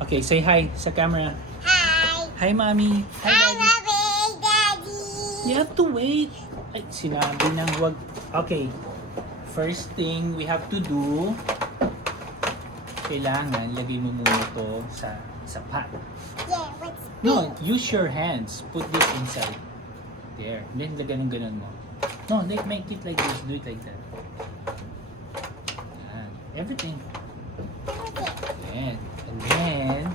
Okay, say hi sa camera. Hi. Hi, Mommy. Hi, Hi, Daddy. Mommy, Daddy. You have to wait. Ay, sinabi nang wag. Okay. First thing we have to do, kailangan lagay mo muna to sa pot. Yeah, what's No, use your hands. Put this inside. There. Then ganun mo. No, make it like this. Do it like that. Yan. Everything. Yan. And then,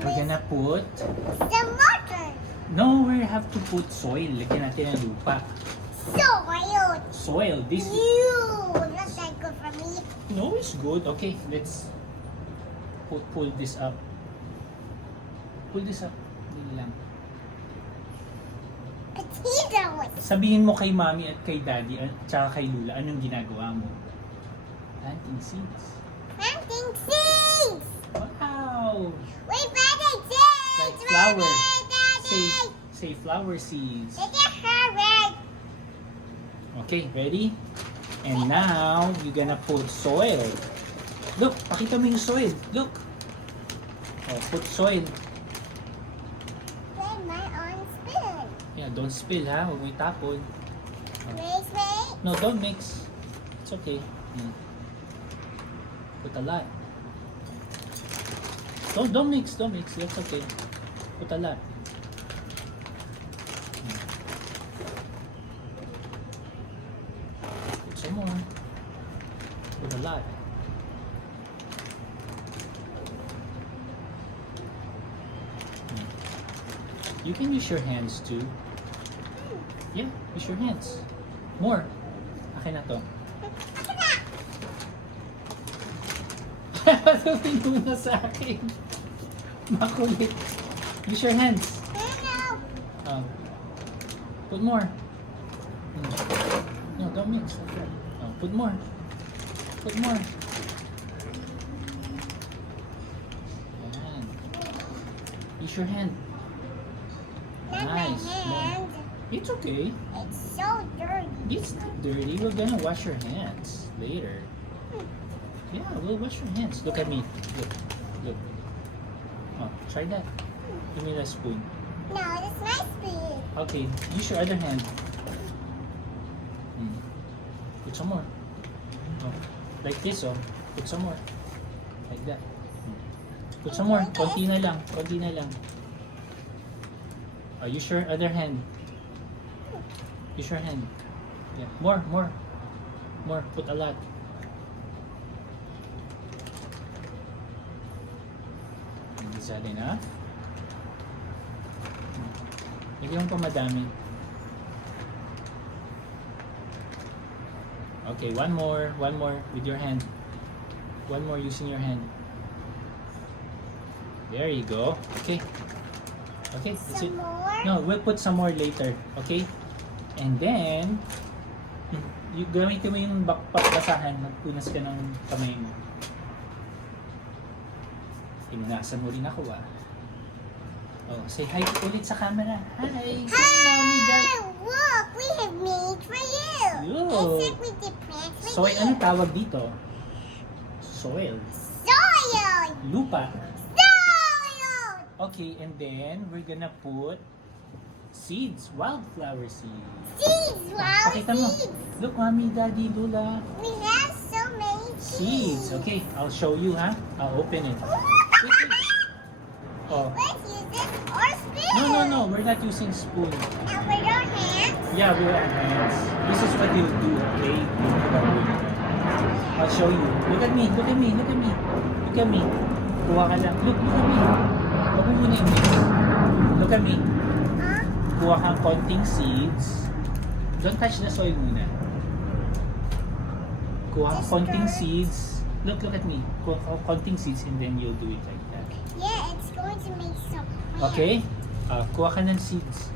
we're gonna put... some water? No, we have to put soil. Lagyan natin ng lupa. Soil. Soil. This... You. Not that good for me. No, it's good. Okay, let's pull this up. Pull this up. Dili lang. Potatoes. Sabihin mo kay Mommy at kay Daddy at saka kay Lula, anong ginagawa mo? Planting seeds. Planting seeds. Wow! We planted seeds. Like flower. Daddy. Say flower seeds. Did you hurry? Okay, ready? And now, you're gonna put soil. Look, pakita mo yung soil. Look. Oh, put soil. Play my own spoon. Yeah, don't spill ha. Huwag mo itapon. Mix. No, don't mix. It's okay. Put a lot. Don't mix. That's okay. Put a lot. Put some more. Put a lot. You can use your hands too. Yeah, use your hands. More. Akin na to. Patuloy muna sa akin. Makulit. Use your hands. Put more. No, don't mix. Put more. Put more. Yan. Use your hand. Not Nice. my hand. It's okay. It's so dirty. It's not dirty. We're gonna wash your hands later. Yeah, we'll wash your hands. Look at me. Look. Oh, try that. Give me that spoon. No, it's my spoon. Okay, use your other hand. Put some more. Oh, like this, oh. Put some more. Like that. Put some more. Konti na lang. Use your other hand. Use your hand. Yeah. More. Put a lot. Is that enough? Lagyan mo pa madami. Okay, one more with your hand. One more using your hand. There you go. Okay, that's it. Some more? No, we'll put some more later. Okay? And then, gamitin mo yung basahan. Magpunas ka ng kamay mo. Pinunasan mo rin ako ah. Oh, say hi ulit sa camera. Hi! Mommy, Dad. Hi! Look, we have made for you. Yo. Except with the plants for Soil, you. ano tawag dito? Soil. Soil! Lupa. Soil! Okay, and then we're gonna put seeds, wildflower seeds. Seeds! Wow, Pakita mo. seeds! Look, Mommy, Daddy, Lula. We have so many Seeds. Okay, I'll show you, ha? I'll open it. Wait. Oh. Let's use this or spoon. No, we're not using spoon. And with our hands. Yeah, with our hands. This is what you do, okay? I'll show you. Look at me. Kuha ka lang. Look at me. Huwag mo muna yung mix. Look at me. Huh? Kuha kang konting seeds. Don't touch the soil muna. Kuha kang konting seeds. Look at me. Kuha kang konting seeds and then you'll do it like that. Yeah, it's going to make some plants. Okay? Kuha ka ng seeds.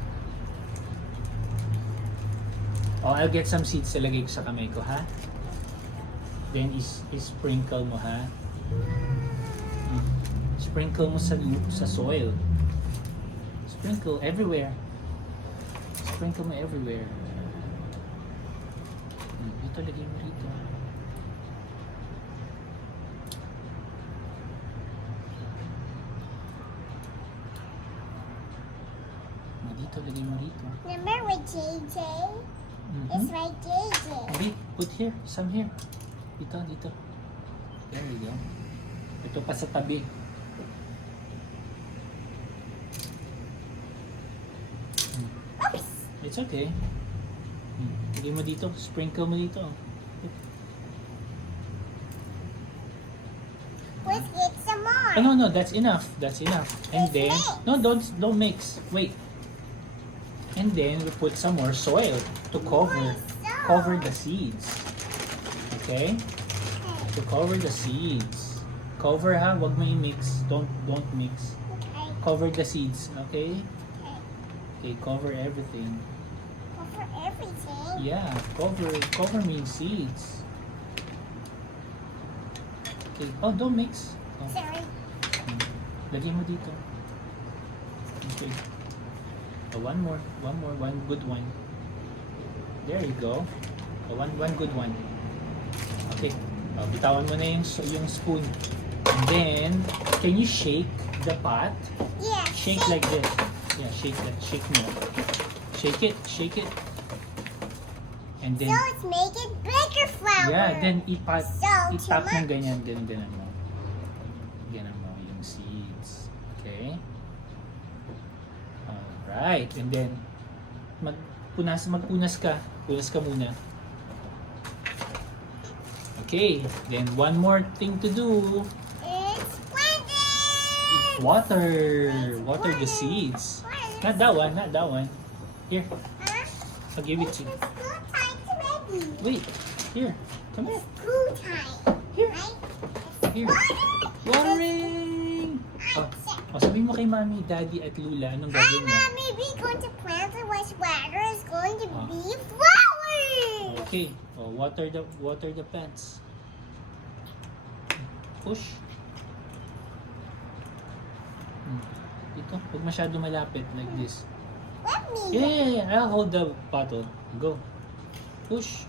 Oh, I'll get some seeds. Ilagay ko sa kamay ko, ha? Then, sprinkle mo, ha? Sprinkle mo sa soil. Sprinkle everywhere. Sprinkle mo everywhere. Ito, lagay mo rito. Dito, lagay mo dito. Remember with JJ? It's right, JJ. Wait, put here. Some here. Dito, dito. There we go. Ito pa sa tabi. Oops. It's okay. Lagay mo dito. Sprinkle mo dito. Let's get some more. Oh, no, that's enough. That's enough. And Let's then, mix. no, don't mix. Wait. And then we put some more soil to cover the seeds. Okay? To cover the seeds. Cover ha, wag mo i-mix. Don't mix. Okay. Cover the seeds, okay? Okay. Okay, cover everything. Go for everything. Yeah, cover means seeds. Okay. Oh, don't mix. Oh. Sorry. Lagyan mo dito. Okay. Oh, one good one. There you go. Oh, one good one. Okay. Oh, bitawan mo na yung spoon. And then, can you shake the pot? Yeah. Shake like this. Yeah, shake that. Shake mo. Shake it. And So then, it's making bigger flour. yeah, then itap So, too ng much. ganyan, ganun mo. Ganun mo yung seeds. Okay? Alright, and then magpunas ka. Punas ka muna. Okay, then one more thing to do. It's blending. Water. It's Water the blending. seeds. Blending. Not that one. Here, Huh? I'll give it It's to you. school time already. Wait, here. Come here. School time. Here. Right? Here. It's Watering! Oh, sabihin mo kay Mami, Daddy at Lula, anong Hi, gagawin mo? Mommy. We're going to plant the white water. Is going to Ah. be flowers. Okay. Oh, water the plants. Push. Ito, huwag masyado malapit like this. Let me. Yeah. I'll hold the bottle. Go. Push.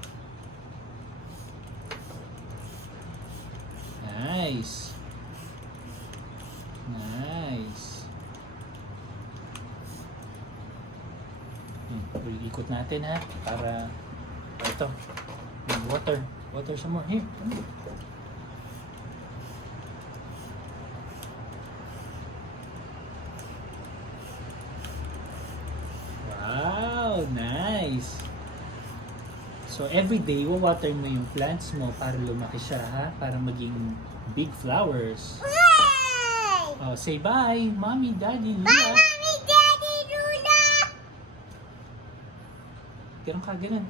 Nice. Ikot natin ha, para ito. Water some more. Here. Wow, nice. So every day, water mo yung plants mo para lumaki siya ha, para maging big flowers. Hooray! Oh, say bye, Mommy, Daddy, Bye, Lula. Mommy, Daddy, Lula. Ganun ka, ganun.